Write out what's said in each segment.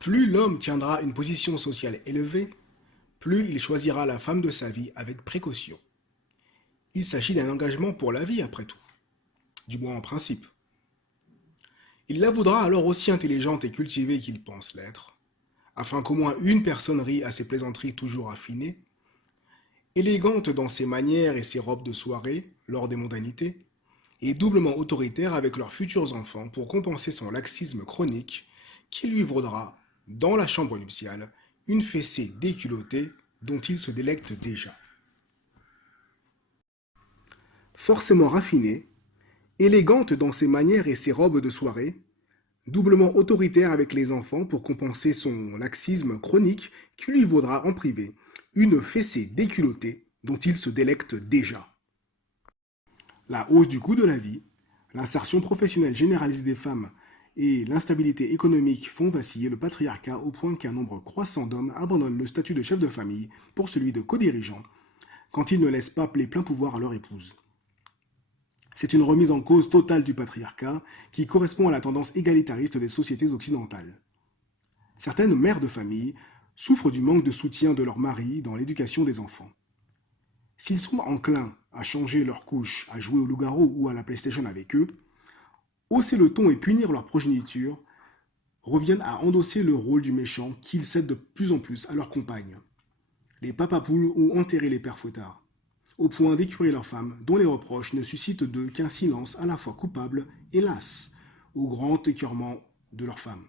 Plus l'homme tiendra une position sociale élevée, plus il choisira la femme de sa vie avec précaution. Il s'agit d'un engagement pour la vie après tout, du moins en principe. Il la voudra alors aussi intelligente et cultivée qu'il pense l'être, afin qu'au moins une personne rie à ses plaisanteries toujours affinées, élégante dans ses manières et ses robes de soirée lors des mondanités, et doublement autoritaire avec leurs futurs enfants pour compenser son laxisme chronique qui lui vaudra, dans la chambre nuptiale, une fessée déculottée dont il se délecte déjà. Forcément raffinée, élégante dans ses manières et ses robes de soirée, doublement autoritaire avec les enfants pour compenser son laxisme chronique qui lui vaudra en privé une fessée déculottée dont il se délecte déjà. La hausse du coût de la vie, l'insertion professionnelle généralisée des femmes et l'instabilité économique font vaciller le patriarcat au point qu'un nombre croissant d'hommes abandonnent le statut de chef de famille pour celui de co-dirigeant quand ils ne laissent pas les pleins pouvoirs à leur épouse. C'est une remise en cause totale du patriarcat qui correspond à la tendance égalitariste des sociétés occidentales. Certaines mères de famille souffrent du manque de soutien de leur mari dans l'éducation des enfants. S'ils sont enclins à changer leur couche, à jouer au loup-garou ou à la PlayStation avec eux, hausser le ton et punir leur progéniture reviennent à endosser le rôle du méchant qu'ils cèdent de plus en plus à leurs compagnes. Les papapoules ont enterré les pères fouettards, au point d'écurer leurs femmes, dont les reproches ne suscitent d'eux qu'un silence à la fois coupable et las, au grand écœurement de leurs femmes.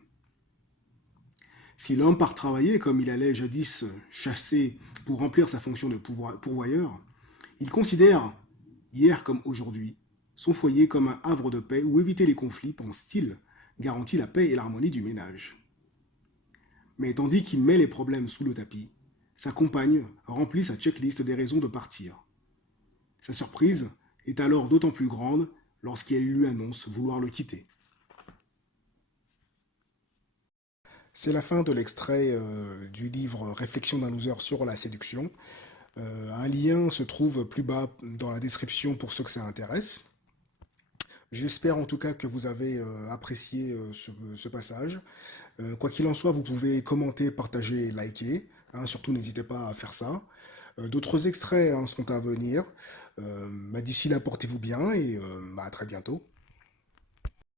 Si l'homme part travailler comme il allait jadis chasser pour remplir sa fonction de pourvoyeur, il considère, hier comme aujourd'hui, son foyer comme un havre de paix où éviter les conflits, pense-t-il, garantit la paix et l'harmonie du ménage. Mais tandis qu'il met les problèmes sous le tapis, sa compagne remplit sa checklist des raisons de partir. Sa surprise est alors d'autant plus grande lorsqu'elle lui annonce vouloir le quitter. C'est la fin de l'extrait du livre Réflexions d'un loser sur la séduction. Un lien se trouve plus bas dans la description pour ceux que ça intéresse. J'espère en tout cas que vous avez apprécié ce passage. Quoi qu'il en soit, vous pouvez commenter, partager, liker. Hein, surtout, n'hésitez pas à faire ça. D'autres extraits sont à venir. D'ici là, portez-vous bien et à très bientôt.